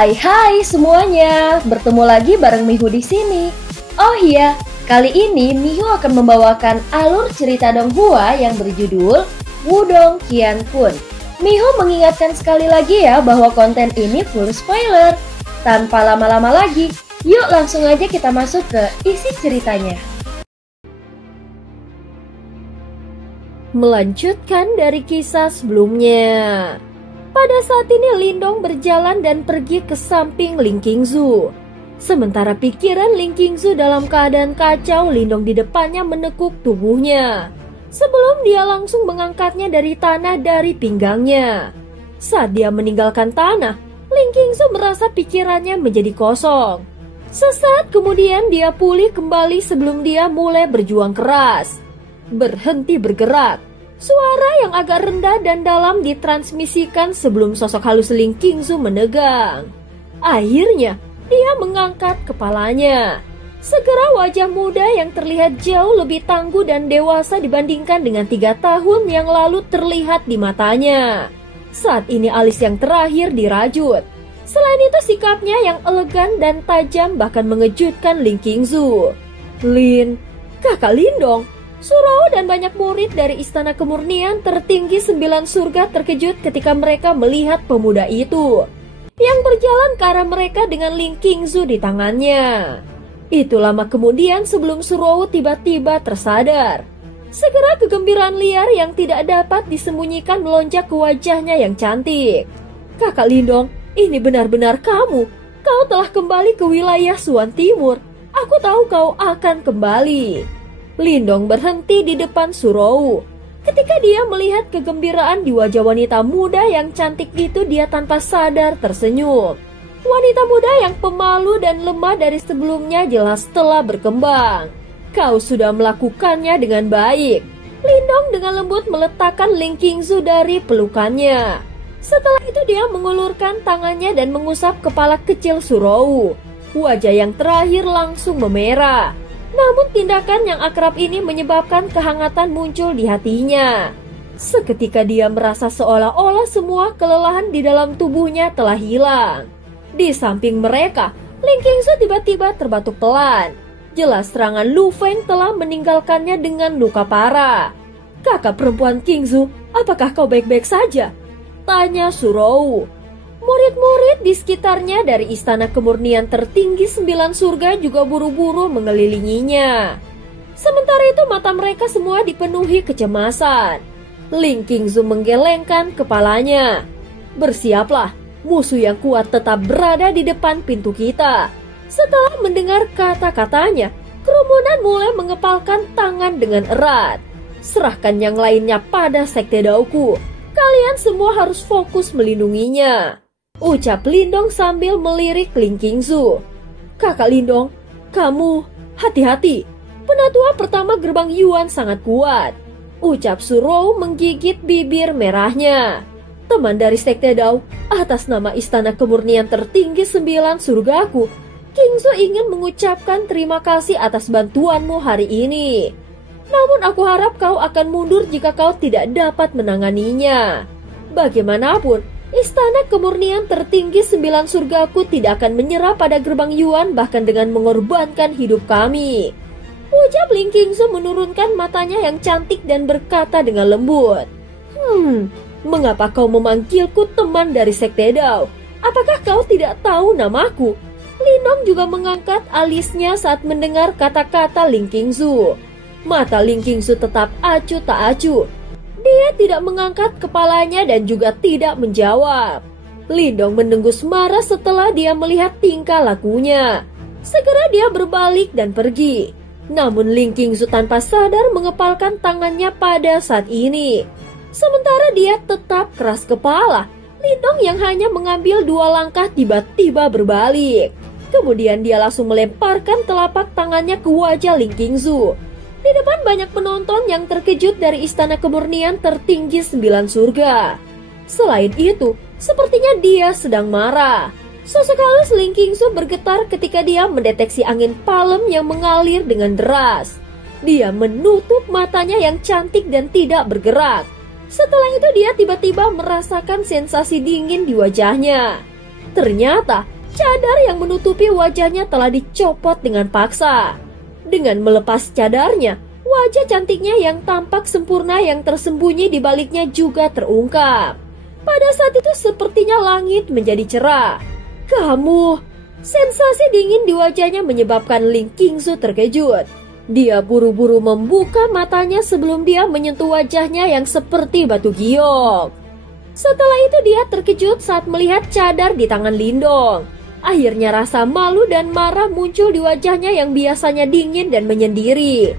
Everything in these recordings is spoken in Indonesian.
Hai semuanya, bertemu lagi bareng Mihu di sini. Oh iya, kali ini Mihu akan membawakan alur cerita Donghua yang berjudul Wudong Qiankun. Mihu mengingatkan sekali lagi ya bahwa konten ini full spoiler. Tanpa lama-lama lagi, yuk langsung aja kita masuk ke isi ceritanya. Melanjutkan dari kisah sebelumnya. Pada saat ini Lindong berjalan dan pergi ke samping Ling Qingzu. Sementara pikiran Ling Qingzu dalam keadaan kacau, Lindong di depannya menekuk tubuhnya. Sebelum dia langsung mengangkatnya dari tanah dari pinggangnya. Saat dia meninggalkan tanah, Ling Qingzu merasa pikirannya menjadi kosong. Sesaat kemudian dia pulih kembali sebelum dia mulai berjuang keras. Berhenti bergerak. Suara yang agak rendah dan dalam ditransmisikan sebelum sosok halus Ling Qingzu menegang. Akhirnya, dia mengangkat kepalanya. Segera wajah muda yang terlihat jauh lebih tangguh dan dewasa dibandingkan dengan 3 tahun yang lalu terlihat di matanya. Saat ini alis yang terakhir dirajut. Selain itu sikapnya yang elegan dan tajam bahkan mengejutkan Ling Qingzu. "Lin, kakak Lindong." Surau dan banyak murid dari Istana Kemurnian tertinggi 9 surga terkejut ketika mereka melihat pemuda itu yang berjalan ke arah mereka dengan Ling Qingzu di tangannya. Itu lama kemudian sebelum Surau tiba-tiba tersadar. Segera kegembiraan liar yang tidak dapat disembunyikan melonjak ke wajahnya yang cantik. "Kakak Lindong, ini benar-benar kamu. Kau telah kembali ke wilayah Suan Timur. Aku tahu kau akan kembali." Lindong berhenti di depan Surou. Ketika dia melihat kegembiraan di wajah wanita muda yang cantik itu, dia tanpa sadar tersenyum. Wanita muda yang pemalu dan lemah dari sebelumnya jelas telah berkembang. "Kau sudah melakukannya dengan baik." Lindong dengan lembut meletakkan Ling Qingzu dari pelukannya. Setelah itu dia mengulurkan tangannya dan mengusap kepala kecil Surou. Wajah yang terakhir langsung memerah. Namun tindakan yang akrab ini menyebabkan kehangatan muncul di hatinya. Seketika dia merasa seolah-olah semua kelelahan di dalam tubuhnya telah hilang. Di samping mereka, Ling Qingzu tiba-tiba terbatuk pelan. Jelas serangan Lu Feng telah meninggalkannya dengan luka parah. "Kakak perempuan Qingzu, apakah kau baik-baik saja?" tanya Surou. Murid-murid di sekitarnya dari Istana Kemurnian tertinggi 9 surga juga buru-buru mengelilinginya. Sementara itu mata mereka semua dipenuhi kecemasan. Ling Qingzu menggelengkan kepalanya. "Bersiaplah, musuh yang kuat tetap berada di depan pintu kita." Setelah mendengar kata-katanya, kerumunan mulai mengepalkan tangan dengan erat. "Serahkan yang lainnya pada Sekte Daoku. Kalian semua harus fokus melindunginya," ucap Lindong sambil melirik Ling Qingzu. "Kakak Lindong, kamu hati-hati. Penatua pertama gerbang Yuan sangat kuat," ucap Surou menggigit bibir merahnya. "Teman dari Sekte Dao, atas nama Istana Kemurnian tertinggi 9 surgaku, Qingzu ingin mengucapkan terima kasih atas bantuanmu hari ini. Namun aku harap kau akan mundur jika kau tidak dapat menanganinya. Bagaimanapun, Istana Kemurnian tertinggi 9 surgaku tidak akan menyerah pada gerbang Yuan bahkan dengan mengorbankan hidup kami." Wajah Ling Qingzu menurunkan matanya yang cantik dan berkata dengan lembut, "Mengapa kau memanggilku teman dari Sekte Dao? Apakah kau tidak tahu namaku?" Lindong juga mengangkat alisnya saat mendengar kata-kata Ling Qingzu. Mata Ling Qingzu tetap acuh tak acuh. Dia tidak mengangkat kepalanya dan juga tidak menjawab. Lindong mendengus marah setelah dia melihat tingkah lakunya. Segera dia berbalik dan pergi. Namun Ling Qingzu tanpa sadar mengepalkan tangannya pada saat ini. Sementara dia tetap keras kepala, Lindong yang hanya mengambil 2 langkah tiba-tiba berbalik. Kemudian dia langsung melemparkan telapak tangannya ke wajah Ling Qingzu. Di depan banyak penonton yang terkejut dari Istana Kemurnian tertinggi 9 surga. Selain itu, sepertinya dia sedang marah. Sosok halus Ling Qingzu bergetar ketika dia mendeteksi angin palem yang mengalir dengan deras. Dia menutup matanya yang cantik dan tidak bergerak. Setelah itu dia tiba-tiba merasakan sensasi dingin di wajahnya. Ternyata cadar yang menutupi wajahnya telah dicopot dengan paksa. Dengan melepas cadarnya, wajah cantiknya yang tampak sempurna yang tersembunyi di baliknya juga terungkap. Pada saat itu sepertinya langit menjadi cerah. "Kamu..." Sensasi dingin di wajahnya menyebabkan Ling Qingzu terkejut. Dia buru-buru membuka matanya sebelum dia menyentuh wajahnya yang seperti batu giok. Setelah itu dia terkejut saat melihat cadar di tangan Lindong. Akhirnya rasa malu dan marah muncul di wajahnya yang biasanya dingin dan menyendiri.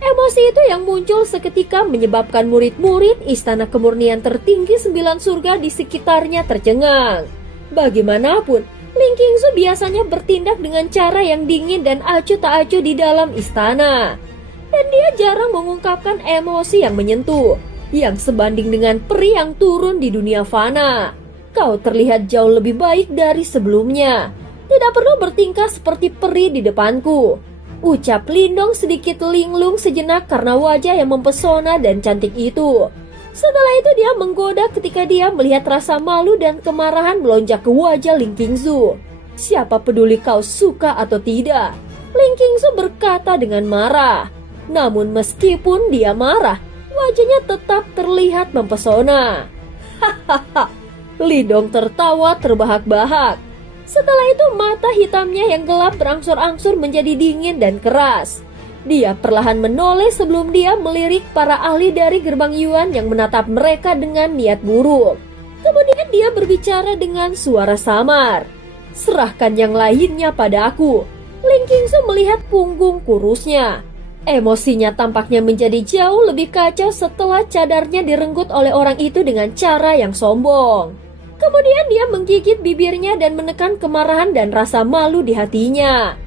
Emosi itu yang muncul seketika menyebabkan murid-murid Istana Kemurnian Tertinggi 9 Surga di sekitarnya tercengang. Bagaimanapun, Ling Qingzu biasanya bertindak dengan cara yang dingin dan acuh tak acuh di dalam istana. Dan dia jarang mengungkapkan emosi yang menyentuh, yang sebanding dengan peri yang turun di dunia fana. "Kau terlihat jauh lebih baik dari sebelumnya. Tidak perlu bertingkah seperti peri di depanku," ucap Lindong sedikit linglung sejenak karena wajah yang mempesona dan cantik itu. Setelah itu dia menggoda ketika dia melihat rasa malu dan kemarahan melonjak ke wajah Ling Qingzu. "Siapa peduli kau suka atau tidak?" Ling Qingzu berkata dengan marah. Namun meskipun dia marah, wajahnya tetap terlihat mempesona. "Hahaha." Lindong tertawa terbahak-bahak. Setelah itu mata hitamnya yang gelap berangsur-angsur menjadi dingin dan keras. Dia perlahan menoleh sebelum dia melirik para ahli dari gerbang Yuan yang menatap mereka dengan niat buruk. Kemudian dia berbicara dengan suara samar. "Serahkan yang lainnya pada aku." Ling Qingzu melihat punggung kurusnya. Emosinya tampaknya menjadi jauh lebih kacau setelah cadarnya direnggut oleh orang itu dengan cara yang sombong. Kemudian dia menggigit bibirnya dan menekan kemarahan dan rasa malu di hatinya.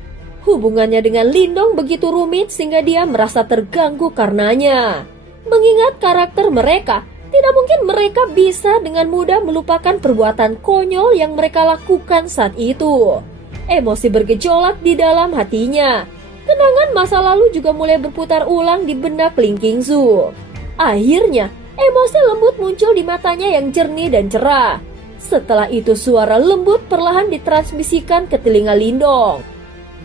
Hubungannya dengan Lindong begitu rumit sehingga dia merasa terganggu karenanya. Mengingat karakter mereka, tidak mungkin mereka bisa dengan mudah melupakan perbuatan konyol yang mereka lakukan saat itu. Emosi bergejolak di dalam hatinya. Kenangan masa lalu juga mulai berputar ulang di benak Ling Qingzu. Akhirnya, emosi lembut muncul di matanya yang jernih dan cerah. Setelah itu suara lembut perlahan ditransmisikan ke telinga Lindong.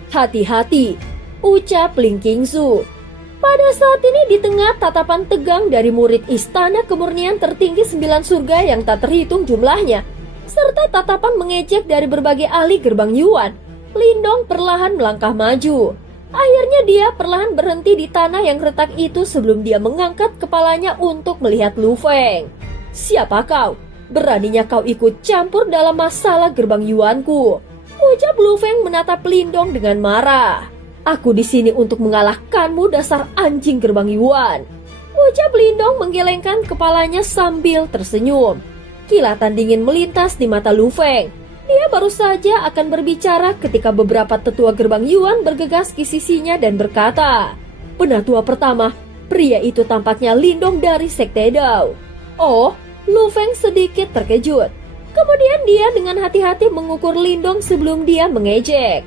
"Hati-hati," ucap Ling Qingzu. Pada saat ini di tengah tatapan tegang dari murid Istana Kemurnian Tertinggi 9 Surga yang tak terhitung jumlahnya, serta tatapan mengejek dari berbagai ahli gerbang Yuan, Lindong perlahan melangkah maju. Akhirnya dia perlahan berhenti di tanah yang retak itu sebelum dia mengangkat kepalanya untuk melihat Lu Feng. "Siapa kau? Beraninya kau ikut campur dalam masalah gerbang Yuanku?" ucap Lu Feng menatap Lindong dengan marah. "Aku di sini untuk mengalahkanmu, dasar anjing gerbang Yuan," ucap Lindong menggelengkan kepalanya sambil tersenyum. Kilatan dingin melintas di mata Lu Feng. Dia baru saja akan berbicara ketika beberapa tetua gerbang Yuan bergegas ke sisinya dan berkata, "Penatua pertama, pria itu tampaknya Lindong dari Sekte Dao." Oh, Lu Feng sedikit terkejut. Kemudian dia dengan hati-hati mengukur Lindong sebelum dia mengejek.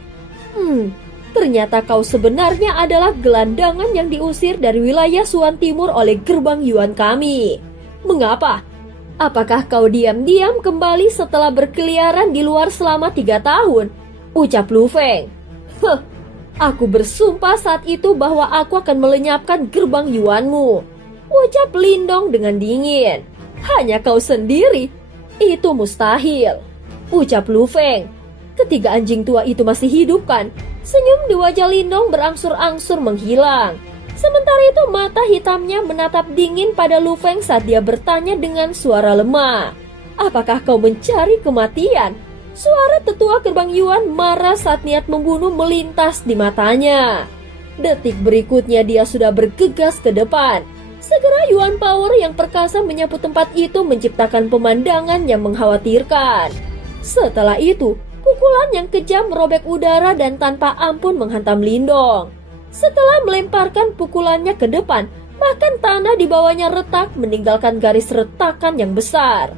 Ternyata kau sebenarnya adalah gelandangan yang diusir dari wilayah Suan Timur oleh gerbang Yuan kami. Mengapa? Apakah kau diam-diam kembali setelah berkeliaran di luar selama 3 tahun? Ucap Lu Feng. Aku bersumpah saat itu bahwa aku akan melenyapkan gerbang Yuanmu. Ucap Lindong dengan dingin. Hanya kau sendiri? Itu mustahil, ucap Lu Feng. Ketiga anjing tua itu masih hidup kan? Senyum di wajah Lindong berangsur-angsur menghilang. Sementara itu mata hitamnya menatap dingin pada Lu Feng saat dia bertanya dengan suara lemah. Apakah kau mencari kematian? Suara tetua gerbang Yuan marah saat niat membunuh melintas di matanya. Detik berikutnya dia sudah bergegas ke depan. Segera Yuan Power yang perkasa menyapu tempat itu menciptakan pemandangan yang mengkhawatirkan. Setelah itu, pukulan yang kejam merobek udara dan tanpa ampun menghantam Lindong. Setelah melemparkan pukulannya ke depan, bahkan tanah di bawahnya retak meninggalkan garis retakan yang besar.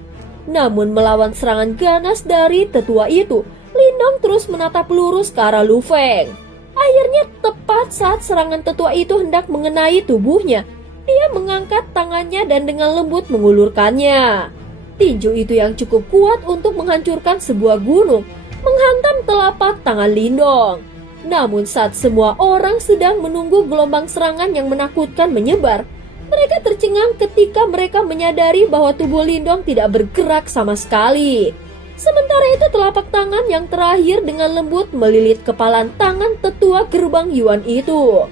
Namun melawan serangan ganas dari tetua itu, Lindong terus menatap lurus ke arah Lu Feng. Akhirnya tepat saat serangan tetua itu hendak mengenai tubuhnya, dia mengangkat tangannya dan dengan lembut mengulurkannya. Tinju itu yang cukup kuat untuk menghancurkan sebuah gunung menghantam telapak tangan Lindong. Namun saat semua orang sedang menunggu gelombang serangan yang menakutkan menyebar, mereka tercengang ketika mereka menyadari bahwa tubuh Lindong tidak bergerak sama sekali. Sementara itu telapak tangan yang terakhir dengan lembut melilit kepalan tangan tetua gerbang Yuan itu.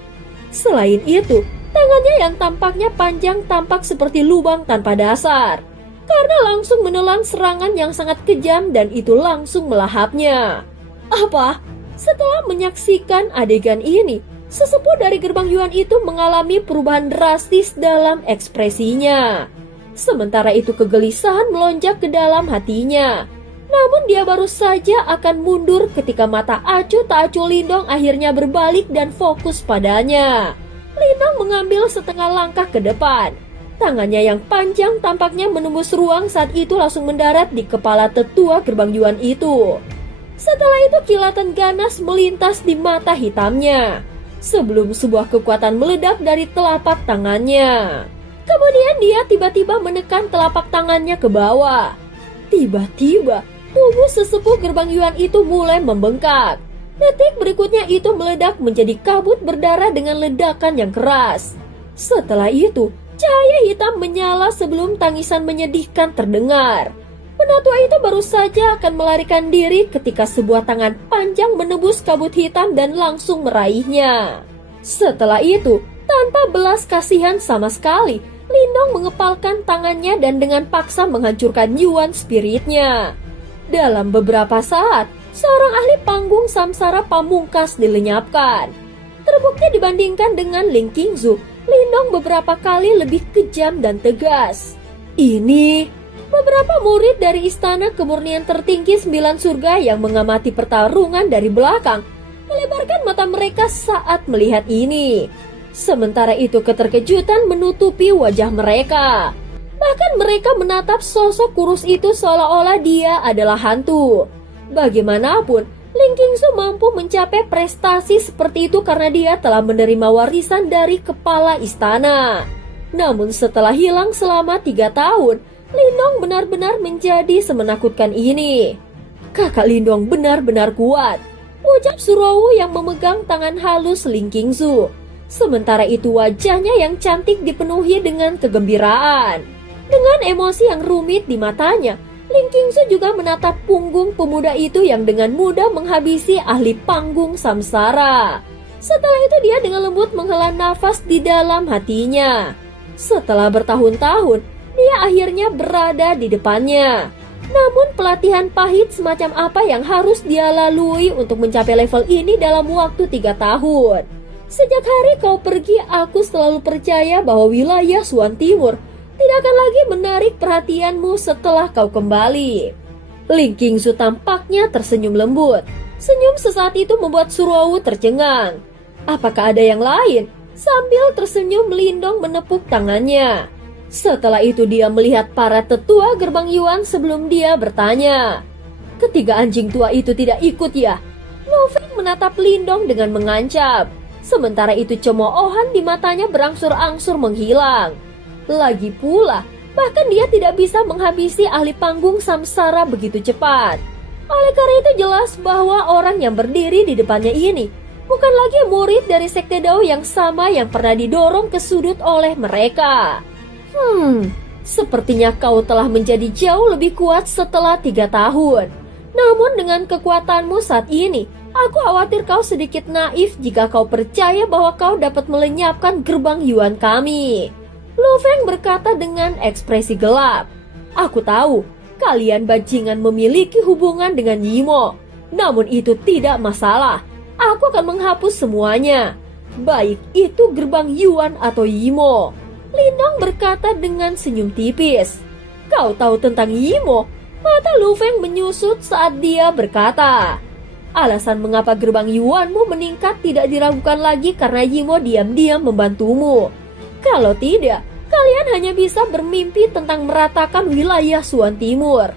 Selain itu, tangannya yang tampaknya panjang tampak seperti lubang tanpa dasar, karena langsung menelan serangan yang sangat kejam dan itu langsung melahapnya. Apa? Setelah menyaksikan adegan ini, sesepuh dari gerbang Yuan itu mengalami perubahan drastis dalam ekspresinya. Sementara itu kegelisahan melonjak ke dalam hatinya. Namun dia baru saja akan mundur ketika mata acuh tak acuh Lindong akhirnya berbalik dan fokus padanya. Lindong mengambil setengah langkah ke depan. Tangannya yang panjang tampaknya menembus ruang saat itu langsung mendarat di kepala tetua gerbang Yuan itu. Setelah itu kilatan ganas melintas di mata hitamnya, sebelum sebuah kekuatan meledak dari telapak tangannya. Kemudian dia tiba-tiba menekan telapak tangannya ke bawah. Tiba-tiba, tubuh sesepuh gerbang Yuan itu mulai membengkak. Detik berikutnya itu meledak menjadi kabut berdarah dengan ledakan yang keras. Setelah itu, cahaya hitam menyala sebelum tangisan menyedihkan terdengar. Penatua itu baru saja akan melarikan diri ketika sebuah tangan panjang menembus kabut hitam dan langsung meraihnya. Setelah itu, tanpa belas kasihan sama sekali, Lindong mengepalkan tangannya dan dengan paksa menghancurkan Yuan spiritnya. Dalam beberapa saat, seorang ahli panggung samsara pamungkas dilenyapkan. Terbukti dibandingkan dengan Ling Qingzu, Lindong beberapa kali lebih kejam dan tegas. Ini beberapa murid dari Istana Kemurnian Tertinggi 9 Surga yang mengamati pertarungan dari belakang melebarkan mata mereka saat melihat ini. Sementara itu keterkejutan menutupi wajah mereka. Bahkan mereka menatap sosok kurus itu seolah-olah dia adalah hantu. Bagaimanapun, Ling Qingzu mampu mencapai prestasi seperti itu karena dia telah menerima warisan dari kepala istana. Namun setelah hilang selama 3 tahun, Lindong benar-benar menjadi semenakutkan ini. Kakak Lindong benar-benar kuat, ucap Surowu yang memegang tangan halus Ling Qingzu. Sementara itu wajahnya yang cantik dipenuhi dengan kegembiraan. Dengan emosi yang rumit di matanya, Ling Qingzu juga menatap punggung pemuda itu yang dengan mudah menghabisi ahli panggung samsara. Setelah itu dia dengan lembut menghela nafas di dalam hatinya. Setelah bertahun-tahun, dia akhirnya berada di depannya. Namun pelatihan pahit semacam apa yang harus dia lalui untuk mencapai level ini dalam waktu 3 tahun. Sejak hari kau pergi, aku selalu percaya bahwa wilayah Suan Timur tidak akan lagi menarik perhatianmu setelah kau kembali. Ling Qingzu tampaknya tersenyum lembut. Senyum sesaat itu membuat Surowu tercengang. Apakah ada yang lain? Sambil tersenyum Lindong menepuk tangannya. Setelah itu dia melihat para tetua gerbang Yuan sebelum dia bertanya. Ketiga anjing tua itu tidak ikut ya? Lu Feng menatap Lindong dengan mengancam. Sementara itu cemoohan di matanya berangsur-angsur menghilang. Lagi pula, bahkan dia tidak bisa menghabisi ahli panggung samsara begitu cepat. Oleh karena itu jelas bahwa orang yang berdiri di depannya ini bukan lagi murid dari Sekte Dao yang sama yang pernah didorong ke sudut oleh mereka. Sepertinya kau telah menjadi jauh lebih kuat setelah 3 tahun. Namun dengan kekuatanmu saat ini, aku khawatir kau sedikit naif jika kau percaya bahwa kau dapat melenyapkan gerbang Yuan kami. Lu Feng berkata dengan ekspresi gelap. Aku tahu, kalian bajingan memiliki hubungan dengan Yimo. Namun itu tidak masalah. Aku akan menghapus semuanya. Baik itu gerbang Yuan atau Yimo. Lindong berkata dengan senyum tipis. Kau tahu tentang Yimo? Mata Lu Feng menyusut saat dia berkata. Alasan mengapa gerbang Yuanmu meningkat tidak diragukan lagi karena Yimo diam-diam membantumu. Kalau tidak, kalian hanya bisa bermimpi tentang meratakan wilayah Suan Timur.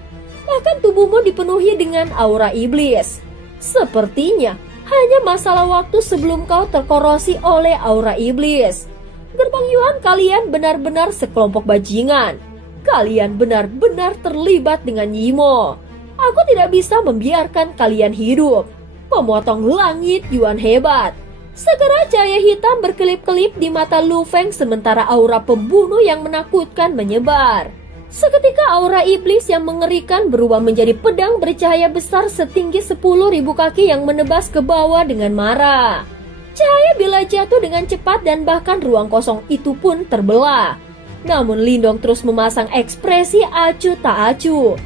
Bahkan tubuhmu dipenuhi dengan aura iblis. Sepertinya hanya masalah waktu sebelum kau terkorosi oleh aura iblis. Gerbang Yuan kalian benar-benar sekelompok bajingan. Kalian benar-benar terlibat dengan Yimo. Aku tidak bisa membiarkan kalian hidup. Pemotong langit Yuan hebat. Segera cahaya hitam berkelip-kelip di mata Lu Feng sementara aura pembunuh yang menakutkan menyebar. Seketika aura iblis yang mengerikan berubah menjadi pedang bercahaya besar setinggi 10.000 kaki yang menebas ke bawah dengan marah. Cahaya bila jatuh dengan cepat dan bahkan ruang kosong itu pun terbelah. Namun Lindong terus memasang ekspresi acuh tak acuh.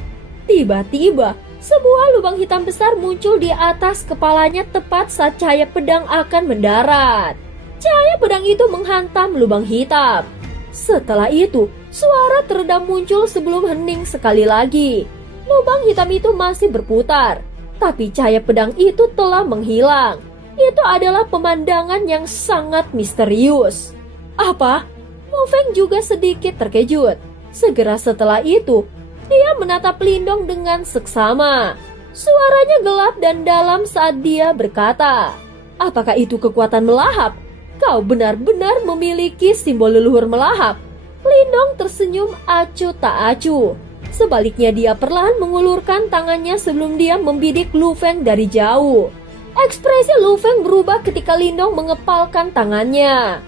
Tiba-tiba, sebuah lubang hitam besar muncul di atas kepalanya tepat saat cahaya pedang akan mendarat. Cahaya pedang itu menghantam lubang hitam. Setelah itu, suara teredam muncul sebelum hening sekali lagi. Lubang hitam itu masih berputar, tapi cahaya pedang itu telah menghilang. Itu adalah pemandangan yang sangat misterius. Apa? Lu Feng juga sedikit terkejut. Segera setelah itu, dia menatap Lindong dengan seksama. Suaranya gelap dan dalam saat dia berkata, "Apakah itu kekuatan melahap? Kau benar-benar memiliki simbol leluhur melahap." Lindong tersenyum acuh tak acuh. Sebaliknya dia perlahan mengulurkan tangannya sebelum dia membidik Lu Feng dari jauh. Ekspresi Lu Feng berubah ketika Lindong mengepalkan tangannya.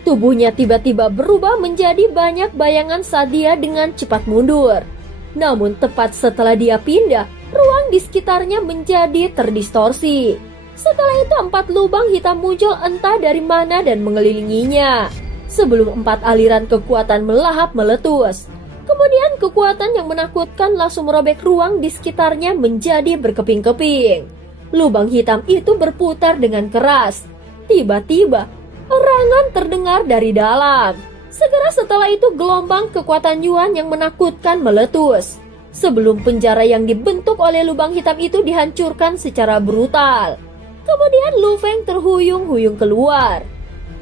Tubuhnya tiba-tiba berubah menjadi banyak bayangan saat dia dengan cepat mundur. Namun tepat setelah dia pindah, ruang di sekitarnya menjadi terdistorsi. Setelah itu 4 lubang hitam muncul entah dari mana dan mengelilinginya. Sebelum 4 aliran kekuatan melahap meletus. Kemudian kekuatan yang menakutkan langsung merobek ruang di sekitarnya menjadi berkeping-keping. Lubang hitam itu berputar dengan keras. Tiba-tiba, erangan terdengar dari dalam. Segera setelah itu gelombang kekuatan Yuan yang menakutkan meletus. Sebelum penjara yang dibentuk oleh lubang hitam itu dihancurkan secara brutal. Kemudian Lu Feng terhuyung-huyung keluar.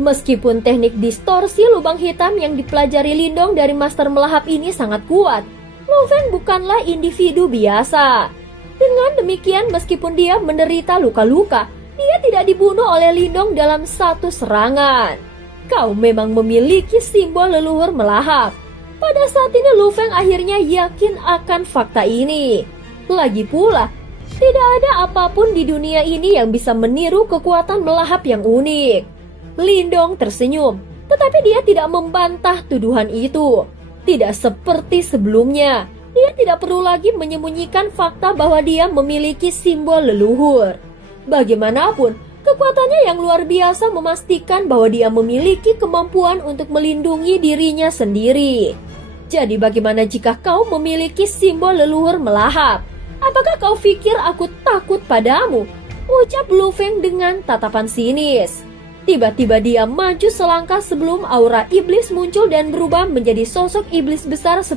Meskipun teknik distorsi lubang hitam yang dipelajari Lindong dari master melahap ini sangat kuat, Lu Feng bukanlah individu biasa. Dengan demikian meskipun dia menderita luka-luka, dia tidak dibunuh oleh Lindong dalam satu serangan. Kau memang memiliki simbol leluhur melahap. Pada saat ini Lu Feng akhirnya yakin akan fakta ini. Lagi pula, tidak ada apapun di dunia ini yang bisa meniru kekuatan melahap yang unik. Lindong tersenyum, tetapi dia tidak membantah tuduhan itu. Tidak seperti sebelumnya, dia tidak perlu lagi menyembunyikan fakta bahwa dia memiliki simbol leluhur. Bagaimanapun, kekuatannya yang luar biasa memastikan bahwa dia memiliki kemampuan untuk melindungi dirinya sendiri. Jadi bagaimana jika kau memiliki simbol leluhur melahap? Apakah kau pikir aku takut padamu? Ucap Lu Feng dengan tatapan sinis. Tiba-tiba dia maju selangkah sebelum aura iblis muncul dan berubah menjadi sosok iblis besar 10.000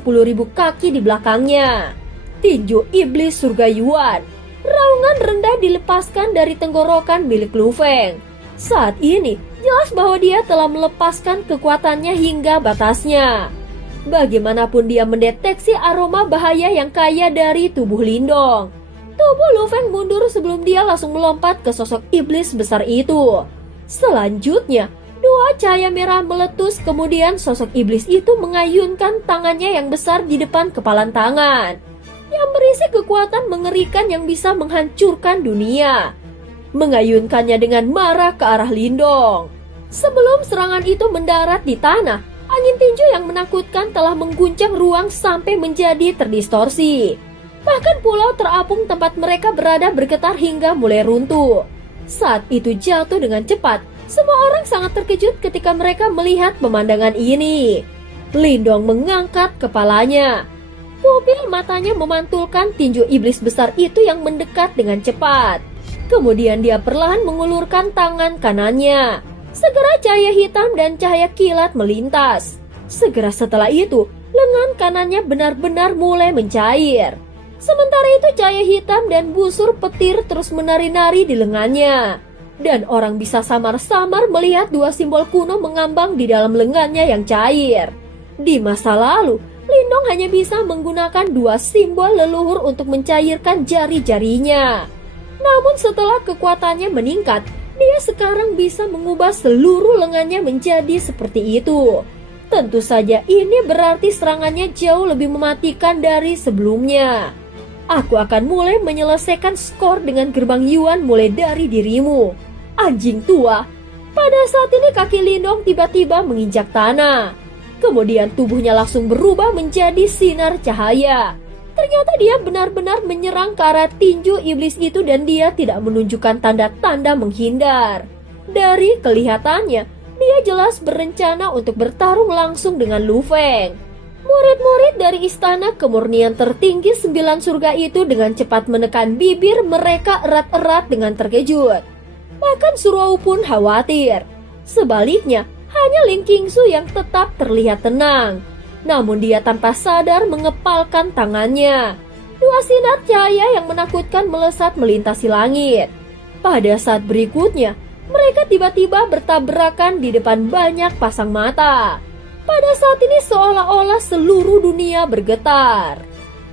kaki di belakangnya. Tinju iblis surga Yuan. Raungan rendah dilepaskan dari tenggorokan milik Lu Feng. Saat ini, jelas bahwa dia telah melepaskan kekuatannya hingga batasnya. Bagaimanapun dia mendeteksi aroma bahaya yang kaya dari tubuh Lindong. Tubuh Lu Feng mundur sebelum dia langsung melompat ke sosok iblis besar itu. Selanjutnya, 2 cahaya merah meletus kemudian sosok iblis itu mengayunkan tangannya yang besar di depan kepalan tangan. Yang berisi kekuatan mengerikan yang bisa menghancurkan dunia. Mengayunkannya dengan marah ke arah Lindong. Sebelum serangan itu mendarat di tanah, angin tinju yang menakutkan telah mengguncang ruang sampai menjadi terdistorsi. Bahkan pulau terapung tempat mereka berada bergetar hingga mulai runtuh. Saat itu jatuh dengan cepat, semua orang sangat terkejut ketika mereka melihat pemandangan ini. Lindong mengangkat kepalanya. Pupil matanya memantulkan tinju iblis besar itu yang mendekat dengan cepat. Kemudian dia perlahan mengulurkan tangan kanannya. Segera cahaya hitam dan cahaya kilat melintas. Segera setelah itu, lengan kanannya benar-benar mulai mencair. Sementara itu cahaya hitam dan busur petir terus menari-nari di lengannya. Dan orang bisa samar-samar melihat 2 simbol kuno mengambang di dalam lengannya yang cair. Di masa lalu, Lindong hanya bisa menggunakan 2 simbol leluhur untuk mencairkan jari-jarinya. Namun setelah kekuatannya meningkat, dia sekarang bisa mengubah seluruh lengannya menjadi seperti itu. Tentu saja ini berarti serangannya jauh lebih mematikan dari sebelumnya. Aku akan mulai menyelesaikan skor dengan gerbang Yuan mulai dari dirimu, anjing tua. Pada saat ini kaki Lindong tiba-tiba menginjak tanah. Kemudian tubuhnya langsung berubah menjadi sinar cahaya. Ternyata dia benar-benar menyerang ke arah tinju iblis itu dan dia tidak menunjukkan tanda-tanda menghindar. Dari kelihatannya, dia jelas berencana untuk bertarung langsung dengan Lu Feng. Murid-murid dari istana kemurnian tertinggi 9 surga itu dengan cepat menekan bibir mereka erat-erat dengan terkejut. Bahkan Suruo pun khawatir. Sebaliknya, hanya Ling Qingzu yang tetap terlihat tenang. Namun dia tanpa sadar mengepalkan tangannya. Dua sinar cahaya yang menakutkan melesat melintasi langit. Pada saat berikutnya, mereka tiba-tiba bertabrakan di depan banyak pasang mata. Pada saat ini seolah-olah seluruh dunia bergetar.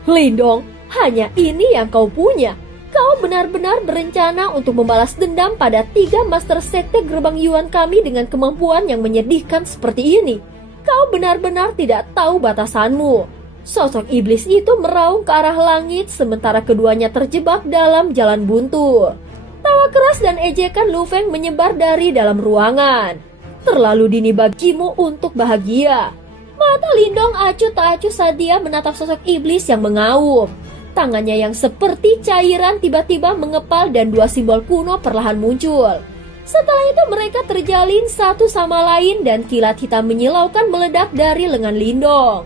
Lindong, hanya ini yang kau punya. Kau benar-benar berencana untuk membalas dendam pada 3 master sekte gerbang Yuan kami dengan kemampuan yang menyedihkan seperti ini. Kau benar-benar tidak tahu batasanmu. Sosok iblis itu meraung ke arah langit sementara keduanya terjebak dalam jalan buntu. Tawa keras dan ejekan Lu Feng menyebar dari dalam ruangan. Terlalu dini bagimu untuk bahagia. Mata Lindong acuh tak acuh saat dia menatap sosok iblis yang mengaum. Tangannya yang seperti cairan tiba-tiba mengepal dan 2 simbol kuno perlahan muncul. Setelah itu mereka terjalin satu sama lain dan kilat hitam menyilaukan meledak dari lengan Lindong.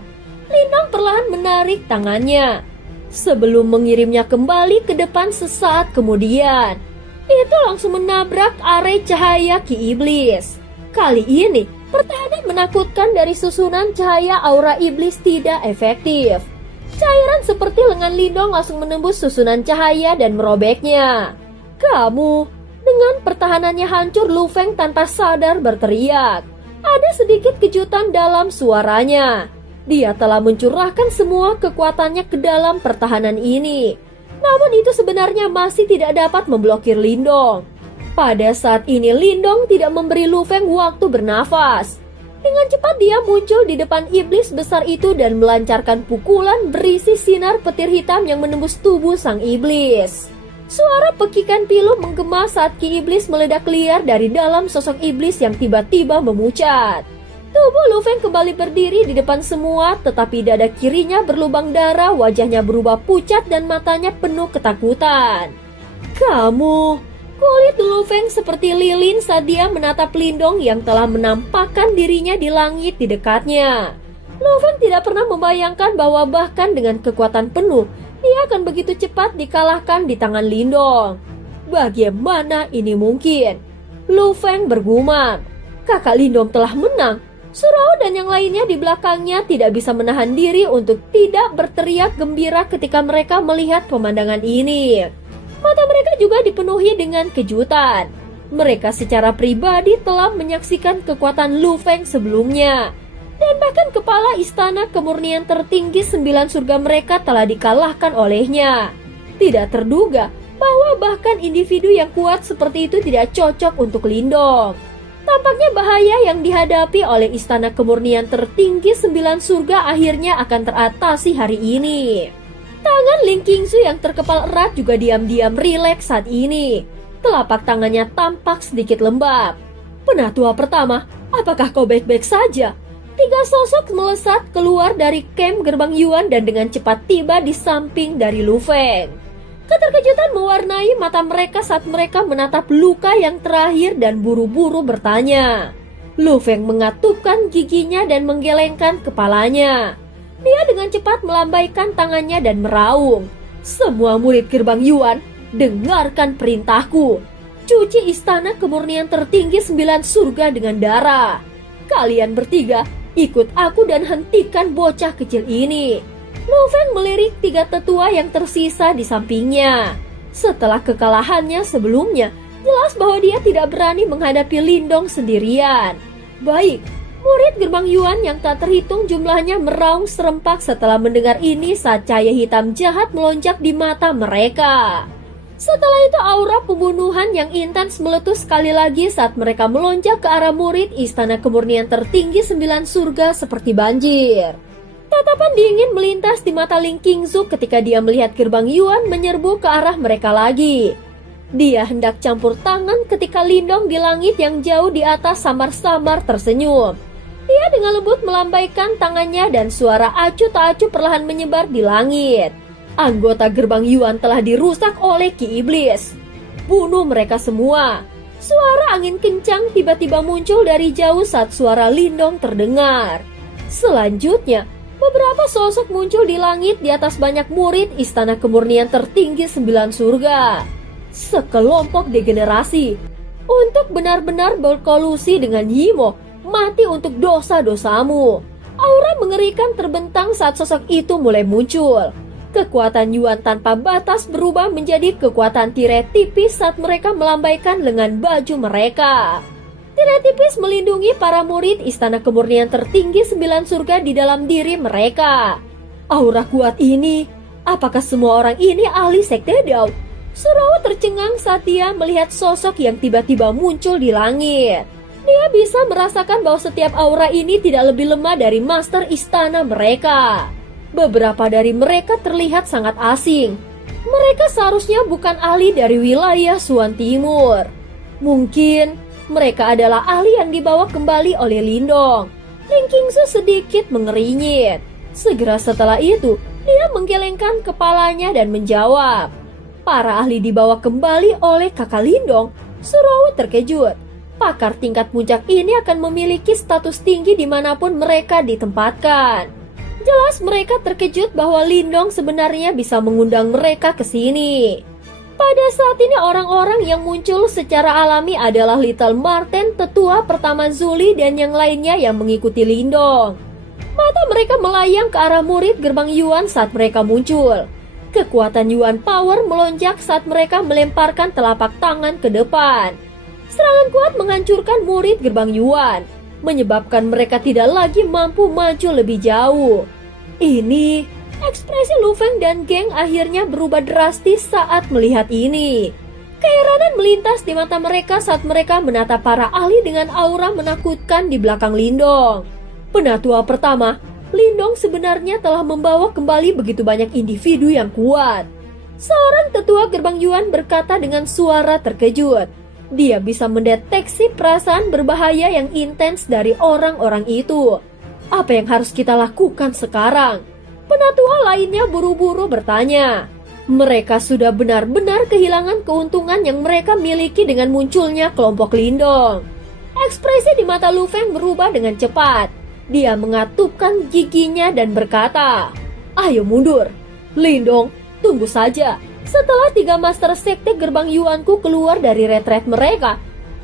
Lindong perlahan menarik tangannya sebelum mengirimnya kembali ke depan sesaat kemudian. Itu langsung menabrak area cahaya Ki Iblis. Kali ini, pertahanan menakutkan dari susunan cahaya aura iblis tidak efektif. Cairan seperti lengan Lindong langsung menembus susunan cahaya dan merobeknya. Kamu... Dengan pertahanannya hancur, Lu Feng tanpa sadar berteriak. Ada sedikit kejutan dalam suaranya. Dia telah mencurahkan semua kekuatannya ke dalam pertahanan ini. Namun itu sebenarnya masih tidak dapat memblokir Lindong. Pada saat ini Lindong tidak memberi Lu Feng waktu bernafas. Dengan cepat dia muncul di depan iblis besar itu dan melancarkan pukulan berisi sinar petir hitam yang menembus tubuh sang iblis. Suara pekikan pilu menggema saat Ki Iblis meledak liar dari dalam sosok iblis yang tiba-tiba memucat. Tubuh Lu Feng kembali berdiri di depan semua, tetapi dada kirinya berlubang darah, wajahnya berubah pucat dan matanya penuh ketakutan. Kamu... Kulit Lu Feng seperti lilin saat dia menatap Lindong yang telah menampakkan dirinya di langit di dekatnya. Lu Feng tidak pernah membayangkan bahwa bahkan dengan kekuatan penuh, dia akan begitu cepat dikalahkan di tangan Lindong. Bagaimana ini mungkin? Lu Feng bergumam. Kakak Lindong telah menang. Suruo dan yang lainnya di belakangnya tidak bisa menahan diri untuk tidak berteriak gembira ketika mereka melihat pemandangan ini. Mata mereka juga dipenuhi dengan kejutan. Mereka secara pribadi telah menyaksikan kekuatan Lu Feng sebelumnya. Dan bahkan kepala istana kemurnian tertinggi 9 surga mereka telah dikalahkan olehnya. Tidak terduga bahwa bahkan individu yang kuat seperti itu tidak cocok untuk Lindong. Tampaknya bahaya yang dihadapi oleh istana kemurnian tertinggi 9 surga akhirnya akan teratasi hari ini. Tangan Ling Qingzu yang terkepal erat juga diam-diam rileks saat ini. Telapak tangannya tampak sedikit lembab. Penatua pertama, apakah kau baik-baik saja? 3 sosok melesat keluar dari camp gerbang Yuan dan dengan cepat tiba di samping dari Lu Feng. Keterkejutan mewarnai mata mereka saat mereka menatap luka yang terakhir dan buru-buru bertanya. Lu Feng mengatupkan giginya dan menggelengkan kepalanya. Dia dengan cepat melambaikan tangannya dan meraung. Semua murid gerbang Yuan, dengarkan perintahku. Cuci istana kemurnian tertinggi 9 surga dengan darah. Kalian bertiga, ikut aku dan hentikan bocah kecil ini. Lu Feng melirik 3 tetua yang tersisa di sampingnya. Setelah kekalahannya sebelumnya, jelas bahwa dia tidak berani menghadapi Lindong sendirian. Baik, murid gerbang Yuan yang tak terhitung jumlahnya meraung serempak setelah mendengar ini saat cahaya hitam jahat melonjak di mata mereka. Setelah itu aura pembunuhan yang intens meletus sekali lagi saat mereka melonjak ke arah murid Istana Kemurnian Tertinggi 9 Surga seperti banjir. Tatapan dingin melintas di mata Ling Qingzu ketika dia melihat gerbang Yuan menyerbu ke arah mereka lagi. Dia hendak campur tangan ketika Lindong di langit yang jauh di atas samar-samar tersenyum. Dia dengan lembut melambaikan tangannya dan suara acuh tak acuh perlahan menyebar di langit. Anggota gerbang Yuan telah dirusak oleh Ki Iblis. Bunuh mereka semua. Suara angin kencang tiba-tiba muncul dari jauh saat suara Lindong terdengar. Selanjutnya, beberapa sosok muncul di langit di atas banyak murid Istana Kemurnian Tertinggi 9 Surga. Sekelompok degenerasi. Untuk benar-benar berkolusi dengan Yimo, mati untuk dosa-dosamu. Aura mengerikan terbentang saat sosok itu mulai muncul. Kekuatan Yuan tanpa batas berubah menjadi kekuatan tirai tipis saat mereka melambaikan lengan baju mereka. Tirai tipis melindungi para murid Istana Kemurnian Tertinggi 9 Surga di dalam diri mereka. Aura kuat ini, apakah semua orang ini ahli Sekte Dao? Surawa tercengang saat dia melihat sosok yang tiba-tiba muncul di langit. Dia bisa merasakan bahwa setiap aura ini tidak lebih lemah dari master istana mereka. Beberapa dari mereka terlihat sangat asing. Mereka seharusnya bukan ahli dari wilayah Suan Timur. Mungkin mereka adalah ahli yang dibawa kembali oleh Lindong. Ling Qingzu sedikit mengerinyit. Segera setelah itu, dia menggelengkan kepalanya dan menjawab. Para ahli dibawa kembali oleh kakak Lindong. Surawi terkejut. Pakar tingkat puncak ini akan memiliki status tinggi dimanapun mereka ditempatkan. Jelas mereka terkejut bahwa Lindong sebenarnya bisa mengundang mereka ke sini. Pada saat ini orang-orang yang muncul secara alami adalah Little Marten, tetua pertama Zuli, dan yang lainnya yang mengikuti Lindong. Mata mereka melayang ke arah murid gerbang Yuan saat mereka muncul. Kekuatan Yuan Power melonjak saat mereka melemparkan telapak tangan ke depan. Serangan kuat menghancurkan murid gerbang Yuan, menyebabkan mereka tidak lagi mampu maju lebih jauh. Ini, ekspresi Lu Feng dan geng akhirnya berubah drastis saat melihat ini. Keheranan melintas di mata mereka saat mereka menatap para ahli dengan aura menakutkan di belakang Lindong. Penatua pertama, Lindong sebenarnya telah membawa kembali begitu banyak individu yang kuat. Seorang tetua gerbang Yuan berkata dengan suara terkejut. Dia bisa mendeteksi perasaan berbahaya yang intens dari orang-orang itu. Apa yang harus kita lakukan sekarang? Penatua lainnya buru-buru bertanya. Mereka sudah benar-benar kehilangan keuntungan yang mereka miliki dengan munculnya kelompok Lindong. Ekspresi di mata Lu Feng berubah dengan cepat. Dia mengatupkan giginya dan berkata, "Ayo mundur. Lindong, tunggu saja. Setelah 3 master sekte gerbang Yuanku keluar dari retret mereka,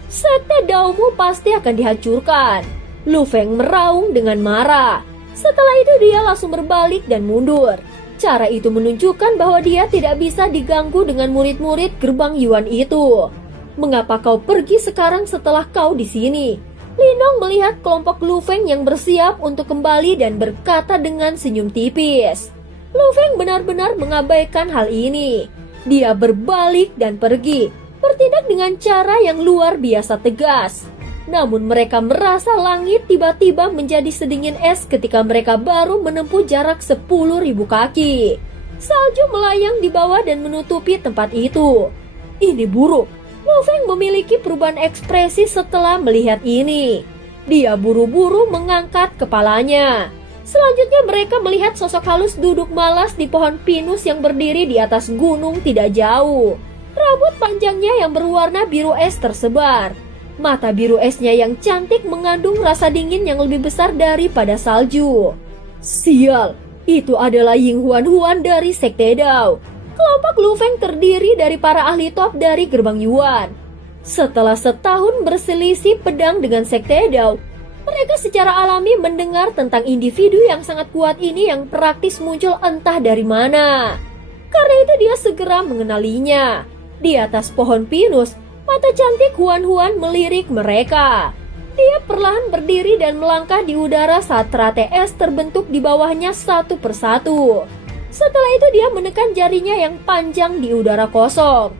sekte Daomu pasti akan dihancurkan." Lu Feng meraung dengan marah. Setelah itu dia langsung berbalik dan mundur. Cara itu menunjukkan bahwa dia tidak bisa diganggu dengan murid-murid gerbang Yuan itu. "Mengapa kau pergi sekarang setelah kau di sini?" Lindong melihat kelompok Lu Feng yang bersiap untuk kembali dan berkata dengan senyum tipis. Lu Feng benar-benar mengabaikan hal ini. Dia berbalik dan pergi, bertindak dengan cara yang luar biasa tegas. Namun mereka merasa langit tiba-tiba menjadi sedingin es ketika mereka baru menempuh jarak 10.000 kaki. Salju melayang di bawah dan menutupi tempat itu. Ini buruk. Lu Feng memiliki perubahan ekspresi setelah melihat ini. Dia buru-buru mengangkat kepalanya. Selanjutnya mereka melihat sosok halus duduk malas di pohon pinus yang berdiri di atas gunung tidak jauh. Rambut panjangnya yang berwarna biru es tersebar. Mata biru esnya yang cantik mengandung rasa dingin yang lebih besar daripada salju. Sial, itu adalah Ying Huan dari Sekte Dao. Kelompok Lu Feng terdiri dari para ahli top dari gerbang Yuan. Setelah setahun berselisih pedang dengan Sekte Dao, mereka secara alami mendengar tentang individu yang sangat kuat ini yang praktis muncul entah dari mana. Karena itu dia segera mengenalinya. Di atas pohon pinus, mata cantik Huan melirik mereka. Dia perlahan berdiri dan melangkah di udara saat teratai es terbentuk di bawahnya satu persatu. Setelah itu dia menekan jarinya yang panjang di udara kosong.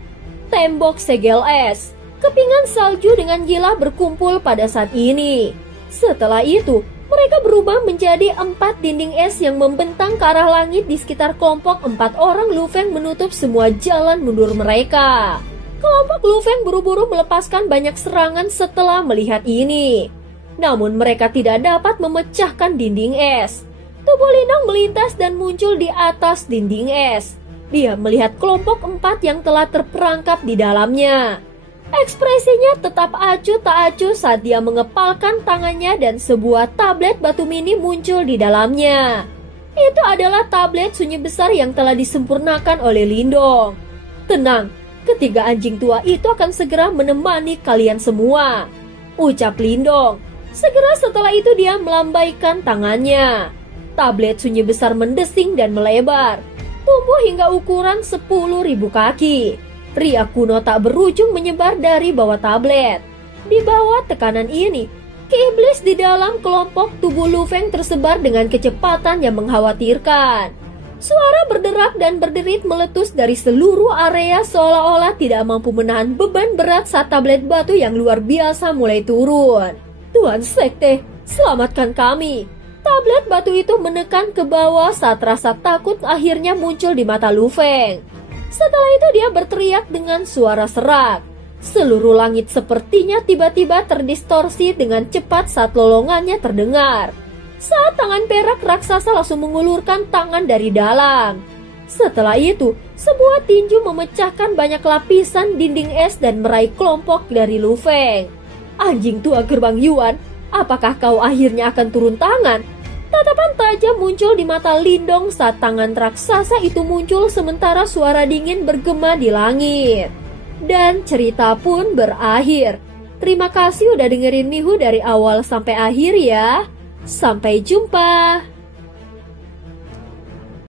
Tembok segel es, kepingan salju dengan gila berkumpul pada saat ini. Setelah itu, mereka berubah menjadi 4 dinding es yang membentang ke arah langit di sekitar kelompok 4 orang Lu Feng menutup semua jalan mundur mereka. Kelompok Lu Feng buru-buru melepaskan banyak serangan setelah melihat ini. Namun mereka tidak dapat memecahkan dinding es. Tubuh Lindong melintas dan muncul di atas dinding es. Dia melihat kelompok 4 yang telah terperangkap di dalamnya. Ekspresinya tetap acuh tak acuh saat dia mengepalkan tangannya dan sebuah tablet batu mini muncul di dalamnya. Itu adalah tablet sunyi besar yang telah disempurnakan oleh Lindong. Tenang, ketiga anjing tua itu akan segera menemani kalian semua, ucap Lindong. Segera setelah itu dia melambaikan tangannya. Tablet sunyi besar mendesing dan melebar, tumbuh hingga ukuran 10.000 kaki. Riak kuno tak berujung menyebar dari bawah tablet. Di bawah tekanan ini, ki iblis di dalam kelompok tubuh Lu Feng tersebar dengan kecepatan yang mengkhawatirkan. Suara berderak dan berderit meletus dari seluruh area seolah-olah tidak mampu menahan beban berat saat tablet batu yang luar biasa mulai turun. Tuan Sekte, selamatkan kami. Tablet batu itu menekan ke bawah saat rasa takut akhirnya muncul di mata Lu Feng. Setelah itu dia berteriak dengan suara serak. Seluruh langit sepertinya tiba-tiba terdistorsi dengan cepat saat lolongannya terdengar. Saat tangan perak raksasa langsung mengulurkan tangan dari dalam. Setelah itu, sebuah tinju memecahkan banyak lapisan dinding es dan meraih kelompok dari Lu Feng. Anjing tua gerbang Yuan, apakah kau akhirnya akan turun tangan? Tatapan tajam muncul di mata Lindong saat tangan raksasa itu muncul sementara suara dingin bergema di langit. Dan cerita pun berakhir. Terima kasih udah dengerin Mihu dari awal sampai akhir ya. Sampai jumpa.